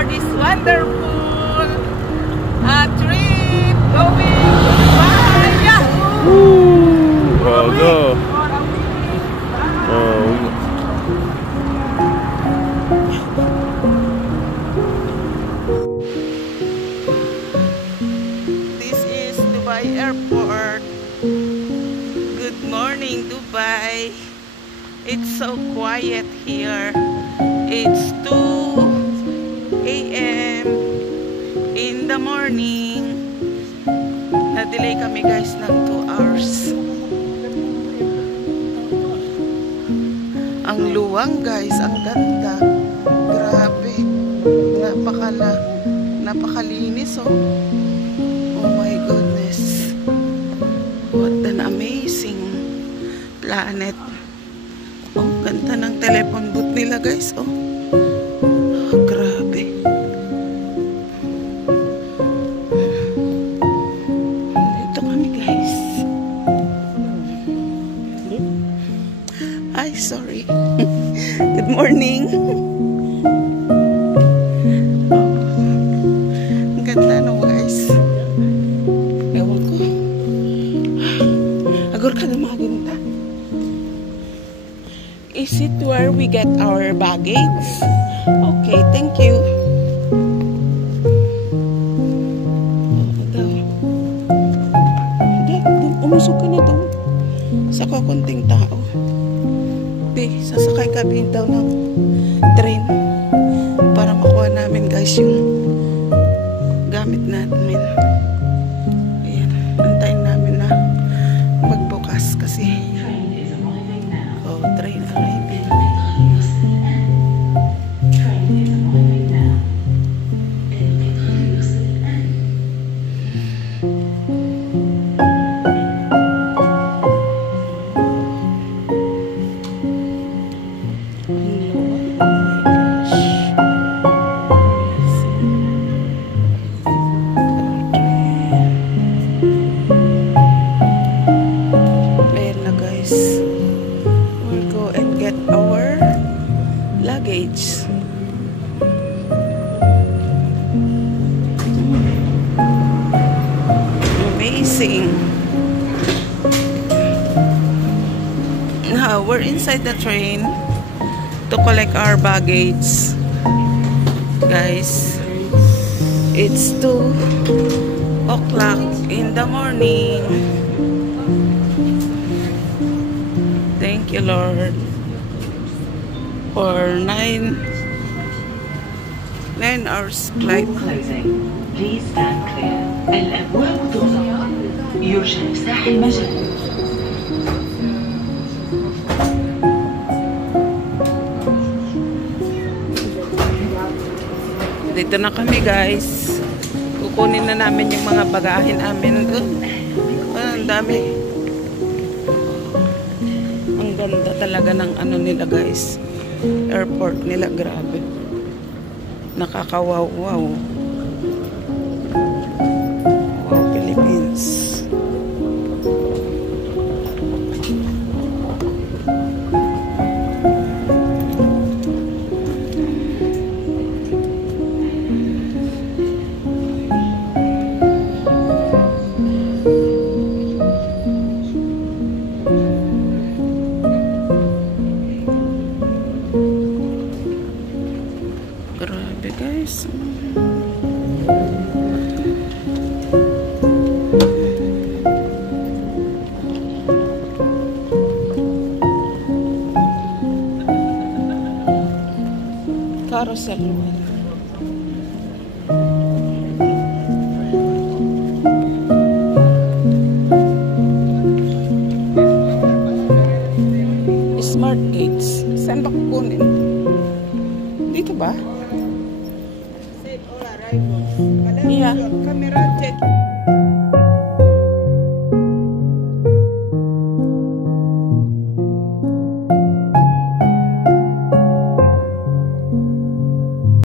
for this wonderful trip going to Dubai. Yahoo! Go. This is Dubai Airport. Good morning, Dubai. It's so quiet here. It's 2 a.m. in the morning. Na-delay kami guys ng 2 hours. Ang luwang guys, ang ganda. Grabe. Napakalinis oh. Oh my goodness. What an amazing planet. Oh, ganda ng telephone booth nila guys oh. Oh, grabe. Dito kami guys. Ay, sorry. Good morning. Oh, ang ganda no guys. Ewan ko. Agor ka na maganda. Is it where we get our baggage? Okay, thank you. Umusok ka na doon. Sa kukunting tao. Sasakay kami daw ng train para makuha namin guys yung gamit namin. Ayan, antayin namin na magbukas kasi train arriving. Luggage. Amazing. Now we're inside the train to collect our baggage. Guys, it's 2 o'clock in the morning. Thank you, Lord. For 9 hours flight. Closing. Please stand clear. الأبواب تغلق. يرجى إفساح المجال. Dito na kami guys. Kukunin na namin yung mga bagahin namin. Ang dami. Ang ganda talaga ng ano nila guys. Airport nila, grabe. Nakakawaw, wow. Wow, Philippines. Grabe guys. Carousel one. Smart gates. Saan ba kukunin? Dito ba? Yeah. Camera check.